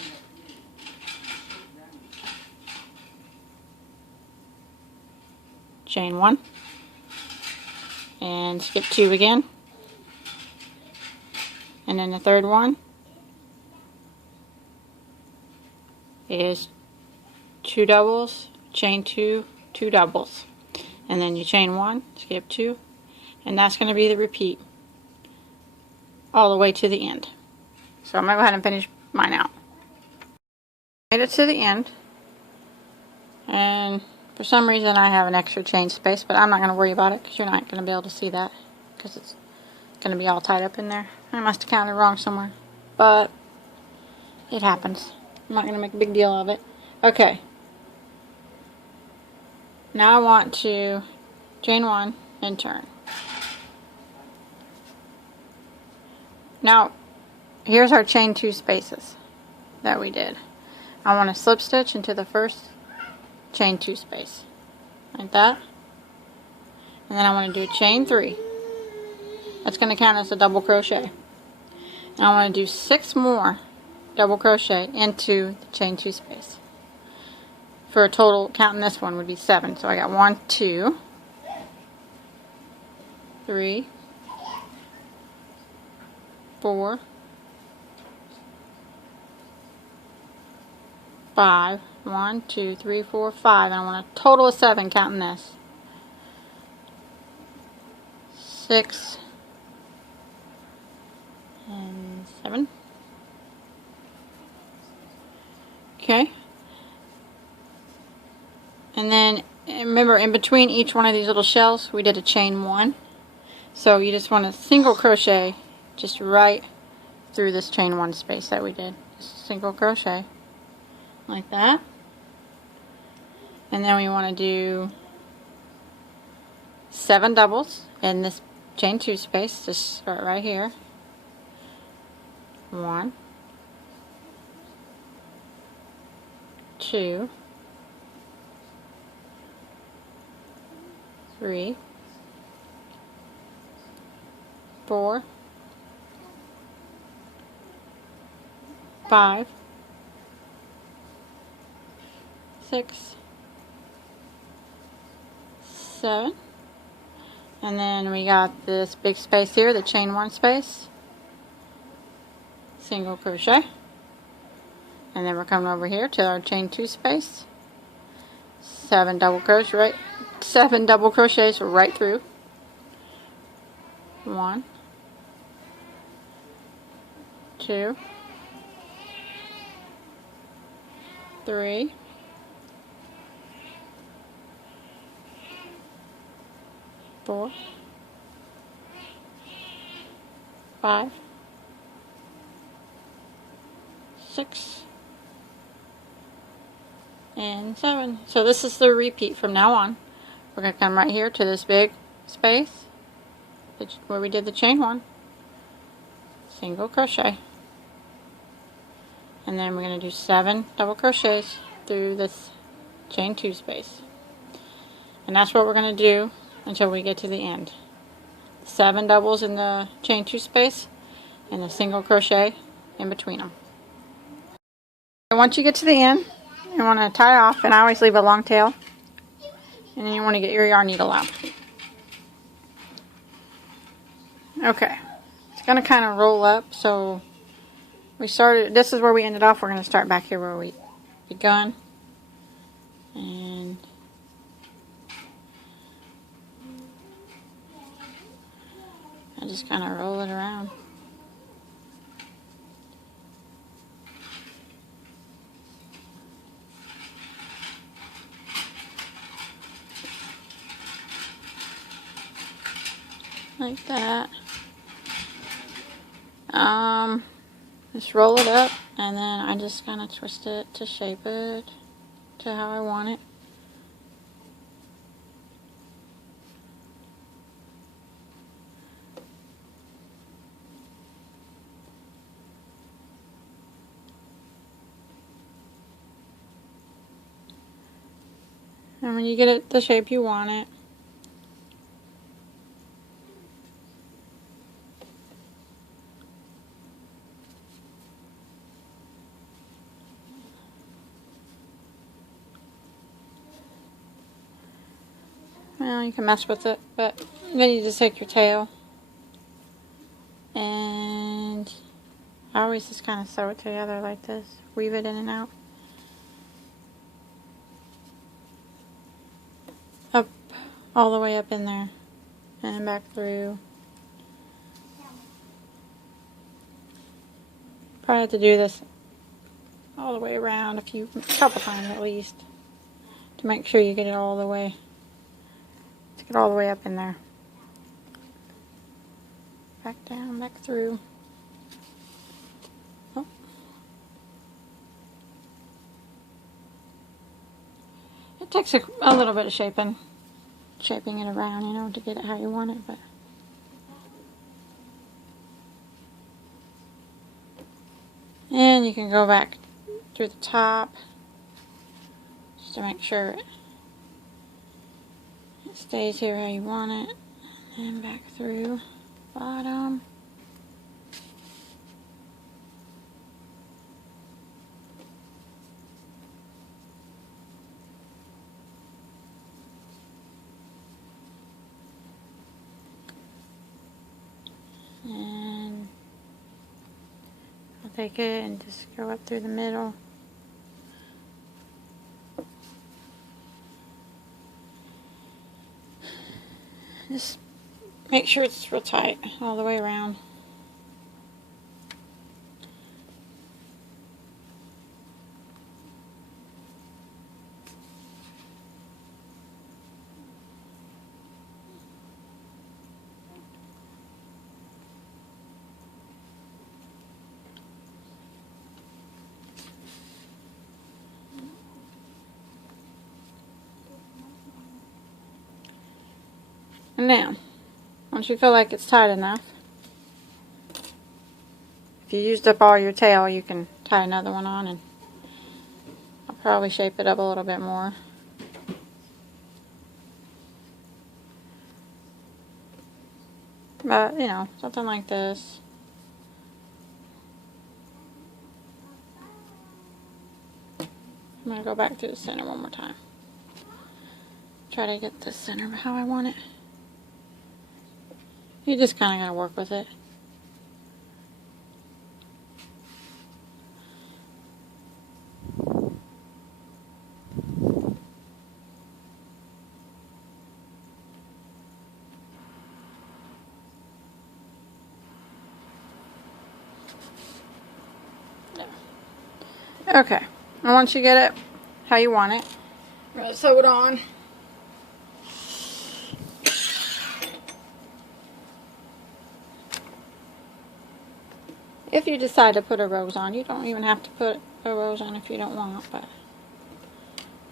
Chain 1 and skip 2 again, and then the third one is 2 doubles, chain 2, 2 doubles, and then you chain 1, skip 2, and that's going to be the repeat all the way to the end. So I'm going to go ahead and finish mine out. Made it to the end, and for some reason I have an extra chain space, but I'm not going to worry about it because you're not going to be able to see that because it's going to be all tied up in there. I must have counted wrong somewhere, but it happens. I'm not going to make a big deal of it. Okay. Now I want to chain 1 and turn. Now, here's our chain 2 spaces that we did. I want to slip stitch into the first chain 2 space, like that. And then I want to do a chain 3. That's going to count as a double crochet. And I want to do 6 more double crochet into the chain 2 space. For a total, counting this one, would be 7. So I got 1, 2, 3, 4, 5. 1, 2, 3, 4, 5. And I want a total of 7 counting this. 6 and 7. Okay. And then remember, in between each one of these little shells we did a chain 1. So you just want to single crochet just right through this chain 1 space that we did. Just single crochet like that. And then we want to do 7 doubles in this chain 2 space. Just start right here. 1, 2, 3, 4, 5, 6, 7, and then we got this big space here, the chain 1 space, single crochet, and then we're coming over here to our chain 2 space, 7 double crochets right through. 1, 2, 3, 4, 5, 6, and 7. So this is the repeat from now on. We're going to come right here to this big space where we did the chain 1, single crochet, and then we're going to do 7 double crochets through this chain 2 space, and that's what we're going to do until we get to the end. 7 doubles in the chain 2 space and a single crochet in between them. And once you get to the end, you want to tie off, and I always leave a long tail, and then you want to get your yarn needle out. Okay, it's going to kind of roll up, so we started, this is where we ended off. We're going to start back here where we begun, and I just kind of roll it around. Like that. Just roll it up, and then I just kind of twist it to shape it to how I want it. And when you get it the shape you want it, well, you can mess with it, but then you just take your tail, and I always just kind of sew it together like this, weave it in and out. Up, all the way up in there, and back through. Probably have to do this all the way around a couple times at least, to make sure you get it all the way, to get all the way up in there. Back down, back through. Oh. It takes a little bit of shaping it around, you know, to get it how you want it, but and you can go back through the top just to make sure it stays here how you want it, and back through bottom. And I'll take it and just go up through the middle. Just make sure it's real tight all the way around. And now, once you feel like it's tight enough, if you used up all your tail, you can tie another one on, and I'll probably shape it up a little bit more. But, you know, something like this. I'm going to go back through the center one more time. Try to get the center how I want it. You just kind of got to work with it. Okay, and once you get it how you want it, I'm going to sew it on. If you decide to put a rose on, you don't even have to put a rose on if you don't want, but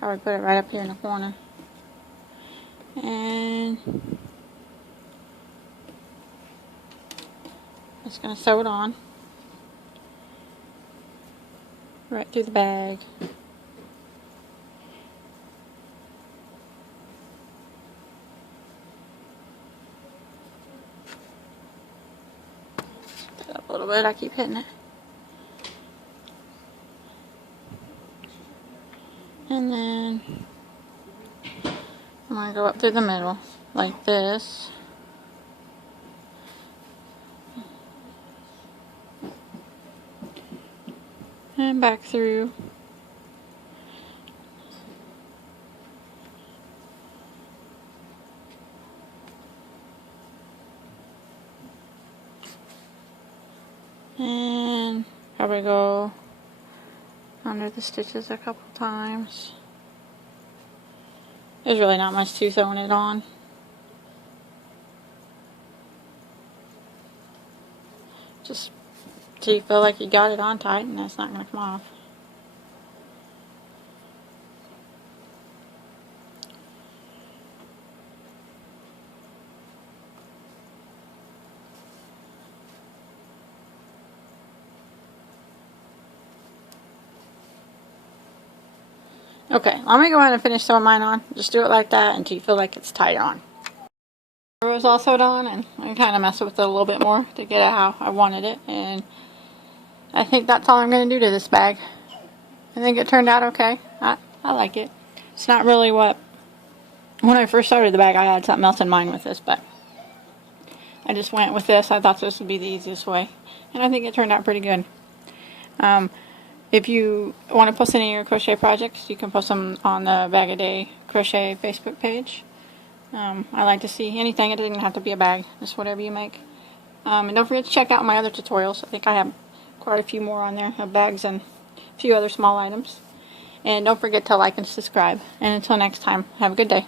I would put it right up here in the corner. And I'm just going to sew it on right through the bag. Up a little bit, I keep hitting it. And then I'm going to go up through the middle like this. And back through. And probably go under the stitches a couple times. There's really not much to sewing it on. Just so you feel like you got it on tight and it's not going to come off. Okay, let me go ahead and finish sewing mine on. Just do it like that until you feel like it's tight on. The row is all sewed on, and I kind of mess with it a little bit more to get it how I wanted it. And I think that's all I'm going to do to this bag. I think it turned out okay. I like it. It's not really what when I first started the bag, I had something else in mind with this, but I just went with this. I thought this would be the easiest way, and I think it turned out pretty good. If you want to post any of your crochet projects, you can post them on the Bagoday Crochet Facebook page. I like to see anything. It doesn't have to be a bag, just whatever you make. And don't forget to check out my other tutorials. I think I have quite a few more on there of bags and a few other small items. And don't forget to like and subscribe. And until next time, have a good day.